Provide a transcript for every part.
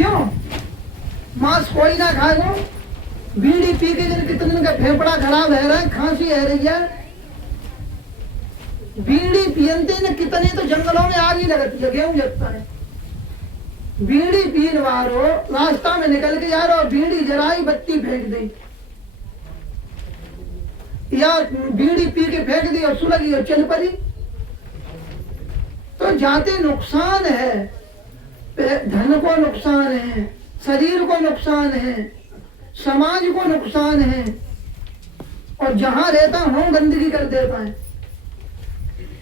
क्यों? मांस कोई ना खाएगो। बीड़ी पी के जन कितने का फेफड़ा खराब है रहा है, खांसी है रही है। बीड़ी पियनते न कितने तो जंगलों में आग ही लगती है, गेहूं जगता है। बीड़ी पीन वारो रास्ता में निकल के जा रहा, बीड़ी जलाई बत्ती फेंक दी, या बीड़ी पी के फेंक दी और सुलगी और चल पड़ी, तो जाते नुकसान है, धन को नुकसान है, शरीर को नुकसान है, समाज को नुकसान है, और जहां रहता हूं गंदगी कर देता है।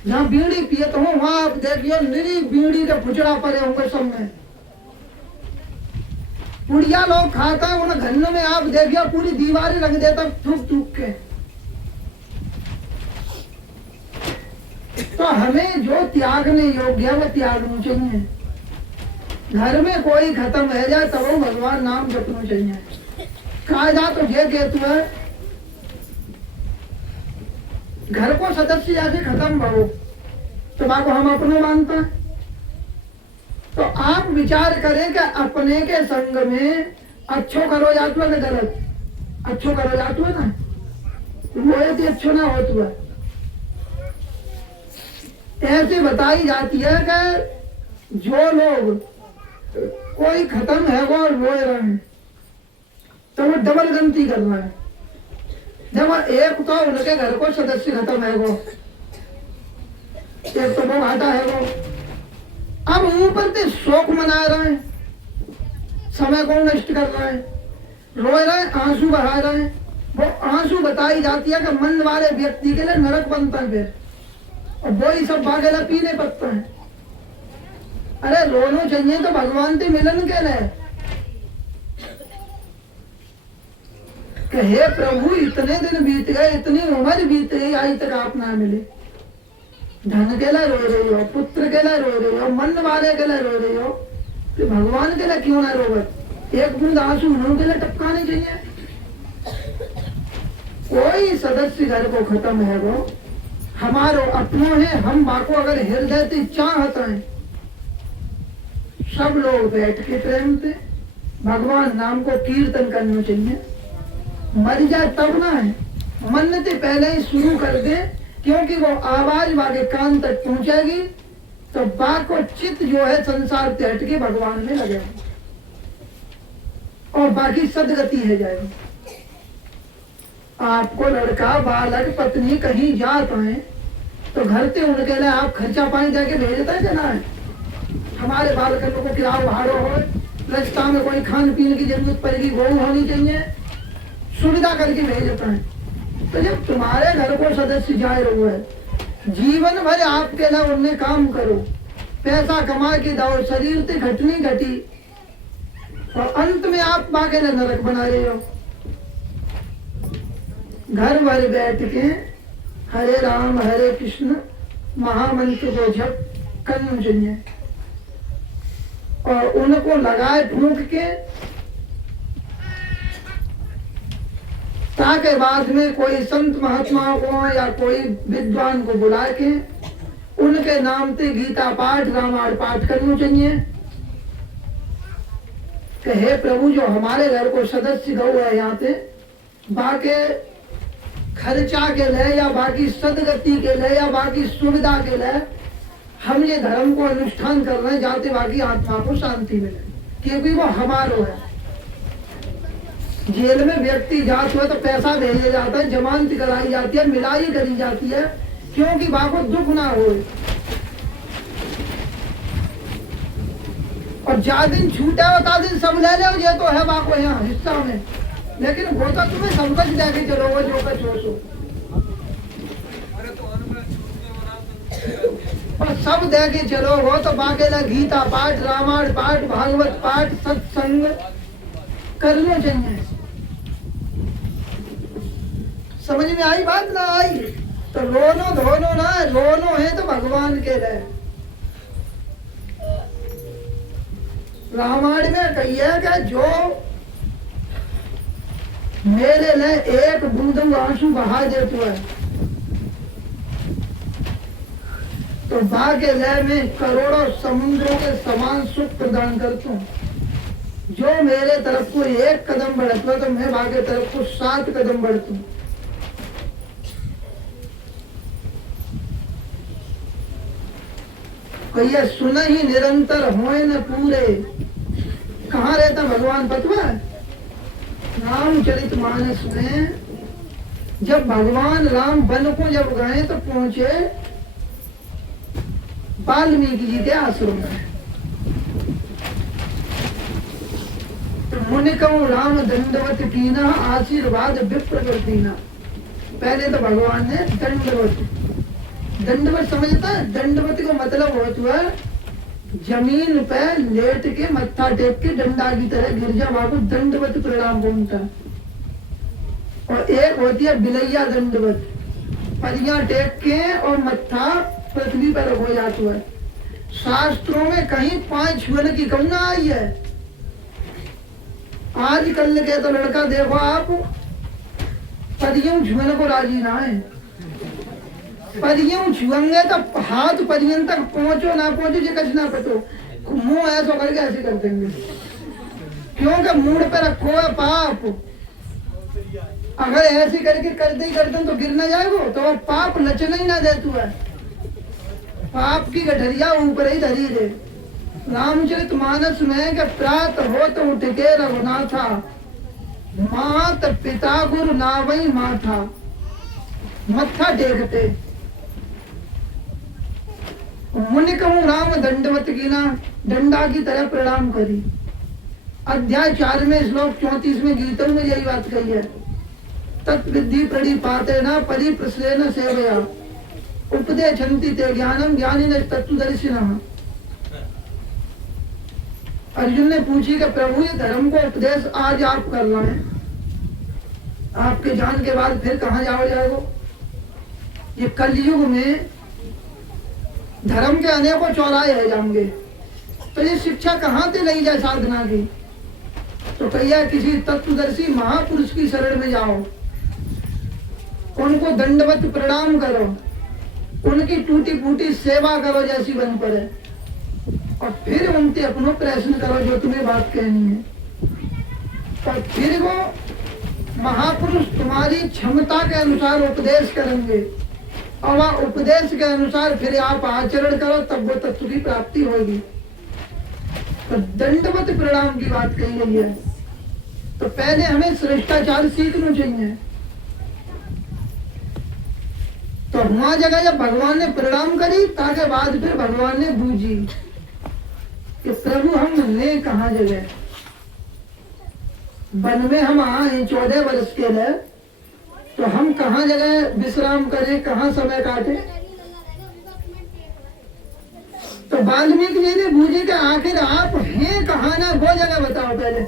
जहां बीड़ी पियत हूं वहां आप देखिए निरी बीड़ी का फुचड़ा पड़े होंगे सब में। पुड़िया लोग खाता है उन्हें घर में आप देखिए पूरी दीवारें रख देता थूक थूक के। तो हमें जो त्यागने योग्य है वो त्यागना चाहिए। घर में कोई खत्म है जाए तब वो भगवान नाम जपना चाहिए। कायदा तो ये कहते है घर को सदस्य जैसे खत्म करो तो बाको हम अपने मानते हैं। तो आप विचार करें कि अपने के संग में अच्छो करो जात है ना गलत, अच्छो करो जात है ना वो अच्छो ना हो तो ऐसे बताई जाती है कि जो लोग कोई खत्म है वो रोए रहे हैं तो वो डबल गलती कर रहा है। जब एक तो उनके घर को सदस्य खत्म है वो, एक तो वो घाटा है वो, अब ऊपर से शोक मना रहे हैं, समय को नष्ट कर रहे हैं, रोए रहे हैं, आंसू बहा रहे हैं। वो आंसू बताई जाती है कि मन वाले व्यक्ति के लिए नरक बनता है फिर, और वो ही सब बागेला पीने पड़ता है। अरे रोनो चाहिए तो भगवान से मिलन के लिए कि हे प्रभु इतने दिन बीत गए, इतनी उम्र बीत गई, आज तक आप ना मिले। धन के लिए रो रही हो, पुत्र के लिए रो रही हो, मन वाले के लिए रो रही हो, तो भगवान के लिए क्यों ना रोवत? एक बूंद आंसू उन्होंने के लिए टपकाने चाहिए। कोई सदस्य घर को खत्म है वो हमारो अपनों है, हम बाको अगर हृदय से चाहते हैं सब लोग बैठ के प्रेम से भगवान नाम को कीर्तन करना चाहिए। मर जाए तब ना है, मरने से पहले ही शुरू कर दे, क्योंकि वो आवाज वाले कान तक पहुंचेगी तो बाको चित्त जो है संसार से हट के भगवान में लगेगा और बाकी सदगति है जाएगी। आपको लड़का बालक पत्नी कहीं जात है तो घर से उनके लिए आप खर्चा पानी जाके भेजता है ना है। हमारे बालकों को किराओ भाड़ो हो, रास्ता में कोई खान पीने की जरूरत पड़ेगी वो होनी चाहिए, सुविधा करके भेजता है। तो जब तुम्हारे घर को सदस्य जाए रहो है, जीवन भर आपके लिए उनने काम करो, पैसा कमा के दो, शरीर से घटनी घटी और अंत में आप बाके लिए नरक बना रहे हो। घर भर बैठ के हरे राम हरे कृष्ण महामंत्र को जप करना चाहिए और उनको लगाए फूंक के, ताकि बाद में कोई संत महात्माओं को या कोई विद्वान को बुला के उनके नाम से गीता पाठ रामायण पाठ करना चाहिए कि हे प्रभु जो हमारे घर को सदस्य गौ है यहाँ से बाके खर्चा के लिए या बाकी सदगति के लिए या बाकी सुविधा के लिए हम ये धर्म को अनुष्ठान कर रहे हैं, जाते बाकी आत्मा को शांति मिले, क्योंकि वो हमारो है। जेल में व्यक्ति जात हुआ तो पैसा भेजा जाता है, जमानत कराई जाती है, मिलाई करी जाती है, क्योंकि बाको दुख ना हो। और जा दिन छूटे होता दिन सब ले लो, ये तो है बाको यहाँ हिस्सा में, लेकिन वो तो तुम्हें सब कुछ देके चलोगे जो कुछ हो सो, और सब देके चलो हो तो बाकेला गीता पाठ रामायण पाठ भागवत पाठ सत्संग करना चाहिए। समझ में आई बात ना आई? तो रोनो धोनो ना, रोनो है तो भगवान के लिए। रामायण में कहिए कि जो मेरे लिए एक बूंद आंसू बहा देते है तो बाके लय में करोड़ों समुद्रों के समान सुख प्रदान करता हूँ। जो मेरे तरफ को एक कदम बढ़त तो मैं भागे तरफ को 7 कदम बढ़तू। कहिए सुन ही निरंतर होए न पूरे। कहाँ रहता भगवान पतवा? रामचरित मानस में जब भगवान राम वन को जब गए तो पहुंचे वाल्मीकि जी के आश्रम में। तो मुनि कहूँ राम दंडवत कीना आशीर्वाद विप्र कर दीना। पहले तो भगवान ने दंडवत समझता है? दंडवत को मतलब होता है जमीन पे लेट के मत्था टेक के डंडा की तरह गिर जा बाबू दंडवत प्रणाम बोलता। और एक होती है बिलैया दंडवत, परियां टेक के और मत्था पृथ्वी पर हो जाता है। शास्त्रों में कहीं 5 छुअन की कम ना आई है। आज कल के तो लड़का देखो आप परियों छुअन को राजी ना है। परियों छुएंगे तो हाथ परियन तक पहुंचो ना पहुंचो ये कुछ ना पतो, मुंह ऐसा करके ऐसे कर देंगे। क्योंकि मूड पे रखो है पाप। अगर ऐसे करके करते ही करते तो गिर ना जाएगो तो वो पाप लचन ही ना देतु है। पाप की गठरिया ऊपर ही धरी दे। रामचरित मानस में कि प्रात हो तो उठ के रघुनाथा, मात पिता गुरु नावई माथा। मत्था टेकते मुनि कहूँ राम दंडवत कीना, डंडा की तरह प्रणाम करी। अध्याय 4 में श्लोक 34 में गीतों में यही बात कही है। तत्विद्धि प्रणिपाते न परिप्रश्लेन सेवया उपदेशन्ति ते ज्ञानम ज्ञानिन तत्त्वदर्शिनः। अर्जुन ने पूछी कि प्रभु ये धर्म को उपदेश आज आप कर रहे हैं, आपके जान के बाद फिर कहाँ जाओ? ये कलयुग में धर्म के अनेकों चौराहे है जाएंगे, तो ये शिक्षा कहाँ से ली जाए साधना की? तो कहिए किसी तत्वदर्शी महापुरुष की शरण में जाओ, उनको दंडवत प्रणाम करो, उनकी टूटी फूटी सेवा करो जैसी बन पड़े, और फिर उनसे अपनों प्रश्न करो जो तुम्हें बात कहनी है। और फिर वो महापुरुष तुम्हारी क्षमता के अनुसार उपदेश करेंगे, और वह उपदेश के अनुसार फिर आप आचरण करो, तब वो तत्व की प्राप्ति होगी। तो दंडवत प्रणाम की बात कही गई है। तो पहले हमें शिष्टाचार सीखना चाहिए। तो वहां जगह जब भगवान ने प्रणाम करी ताकि बाद फिर भगवान ने बूझी कि प्रभु हम ले कहाँ जगह? वन में हम आए 14 वर्ष के लिए, तो हम कहाँ जगह विश्राम करें, कहाँ समय काटे? तो वाल्मीकि जी ने बूझी कि आखिर आप हैं कहाँ ना, वो जगह बताओ पहले।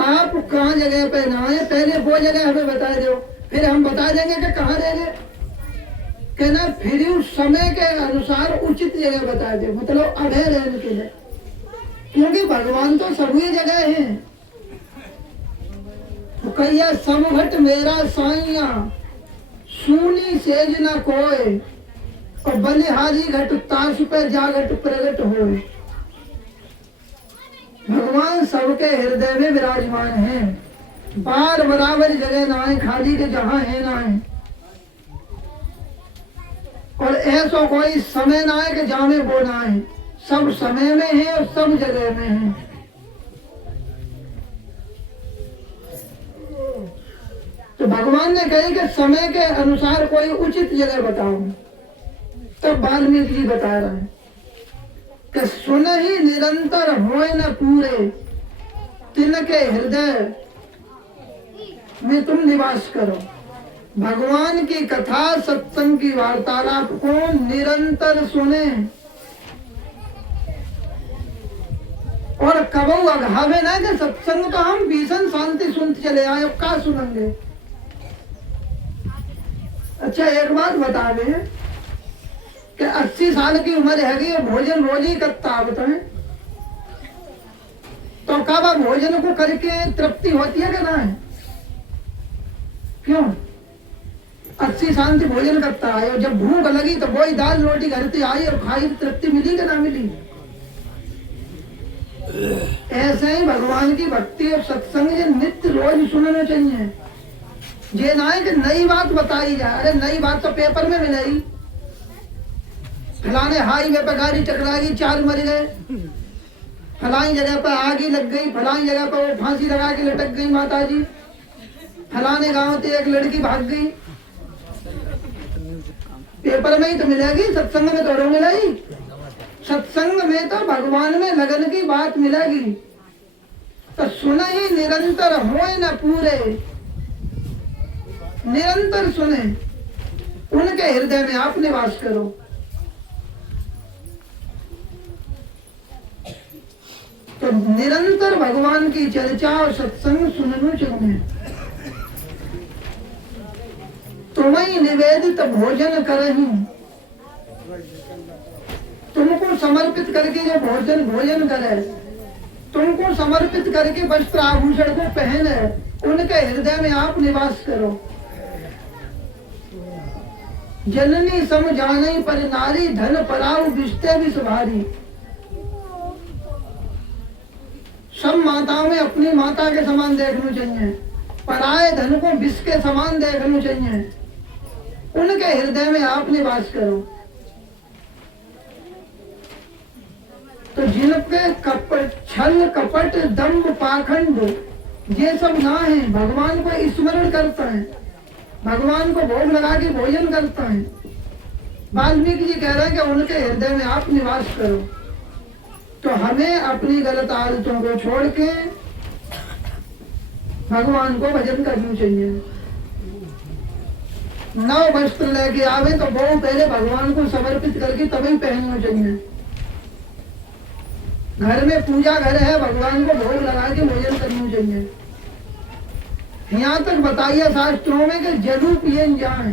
आप कहाँ जगह पे ना आए, पहले वो जगह हमें बता दो, फिर हम बता देंगे कि कहाँ रह गए। कहना फिर उस समय के अनुसार उचित जगह बता दे, मतलब अभय रहने के लिए, क्योंकि भगवान तो सभी जगह है। तो कहिया सब घट मेरा साइया, सूनी सेज न कोय, और बलिहारी घट ताश पे जागट प्रगट होए। भगवान सबके हृदय में विराजमान है, बार बराबर जगह ना है, खाली के जहां है ना है। और ऐसा कोई समय ना है कि जहां में वो ना है, सब समय में है और सब जगह में है। तो भगवान ने कही कि समय के अनुसार कोई उचित जगह बताओ। तब वाल्मीकि जी बता रहे हैं कि सुन ही निरंतर होए न पूरे, तिनके हृदय में तुम निवास करो। भगवान की कथा सत्संग की वार्तालाप को निरंतर सुने और कबू अघावे ना कि सत्संग तो हम भीषण शांति सुनते चले आए, अब क्या सुनेंगे। अच्छा एक बात बता दे कि 80 साल की उम्र हैगी और भोजन रोज ही करता बताए, तो कब भोजन को करके तृप्ति होती है कि ना है? क्यों? 80 साल से भोजन करता है और जब भूख लगी तो वही दाल रोटी घर से आई और खाई, तृप्ति मिली कि ना मिली? ऐसे ही भगवान की भक्ति और सत्संग ये नित्य रोज सुनना चाहिए। ये ना है कि नई बात बताई जाए। अरे नई बात तो पेपर में मिलेगी, फलाने हाईवे पे गाड़ी टकरा गई, 4 मर गए, फलानी जगह पर आग लग गई, फलानी जगह पर वो फांसी लगा के लटक गई माता जी, फलाने गांव से एक लड़की भाग गई। पेपर में ही तो मिलेगी, सत्संग में तो मिलेगी। सत्संग में तो भगवान में लगन की बात मिलेगी। तो सुन ही निरंतर होए न पूरे, निरंतर सुने, उनके हृदय में आप निवास करो। तो निरंतर भगवान की चर्चा और सत्संग सुनना चाहिए। तुम्हें निवेदित भोजन करही, तुमको समर्पित करके जो भोजन करे, तुमको समर्पित करके वस्त्र आभूषण को पहने, उनके हृदय में आप निवास करो। जननी सम जाने पर नारी, धन पराऊ विष्टे भी सुभारी। सब माताओं में अपनी माता के समान देखना चाहिए, पराये धन को विष के समान देखना चाहिए। उनके हृदय में आप निवास करो। तो जिनके कपट, छल कपट, दंभ पाखंड ये सब ना है, भगवान को स्मरण करता है, भगवान को भोग लगा के भोजन करता है। वाल्मीकि जी कह रहे हैं कि उनके हृदय में आप निवास करो। तो हमें अपनी गलत आदतों को छोड़ के भगवान को भजन करना चाहिए। नव वस्त्र लेके आवे तो वो पहले भगवान को समर्पित करके तभी पहनना चाहिए। घर में पूजा घर है, भगवान को भोग लगा के भोजन करना चाहिए। यहाँ तक बताइए शास्त्रों में कि जलू पिए जाए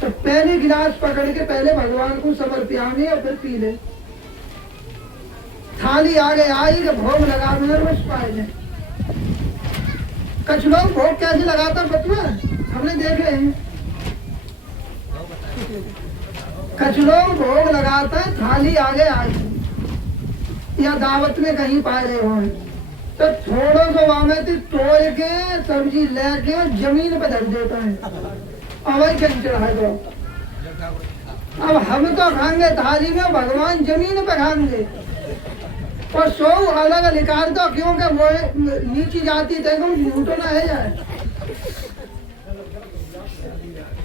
तो पहले गिलास पकड़ के पहले भगवान को समर्पियामे और फिर पी ले। थाली आगे आई कि भोग लगा बस पाए। कुछ लोग भोग कैसे लगाता बतुआ हमने देखे हैं। कुछ लोग भोग लगाता है, थाली आगे आई या दावत में कहीं पाए रहे हो तो थोड़ा सा वहां में तोड़ के सब्जी लेके जमीन पे धर देता है, अवै कहीं चढ़ा दो। अब हम तो खाएंगे थाली में, भगवान जमीन पे खाएंगे। और सो अलग निकाल दो, क्योंकि वो नीची जाती देखो झूठो ना है जाए।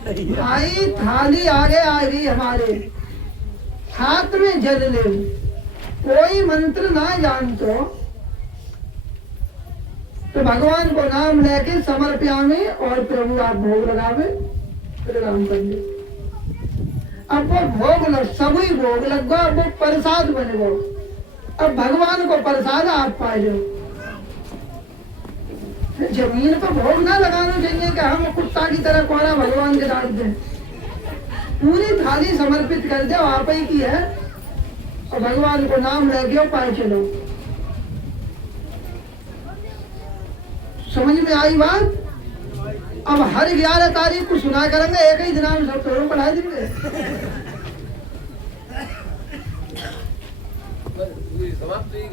भाई थाली आगे आ गई हमारे हाथ में, जल ले, कोई मंत्र ना जान तो भगवान को नाम लेके समर्प्यामे और प्रभु आप भोग लगावे, प्रणाम करिए। अब वो भोग लग, सभी भोग लग गो, अब वो प्रसाद बने गो। अब भगवान को प्रसाद आप पाए लो। जमीन पर भोग ना लगाना चाहिए कि हम कुत्ता की तरह कोरा भगवान के डाल दें। पूरी थाली समर्पित कर दो, आप ही की है, और भगवान को नाम लेके पाए चलो। समझ में आई बात? अब हर 11 तारीख को सुना करेंगे, एक ही दिन हम सब थोड़ा पढ़ा देंगे।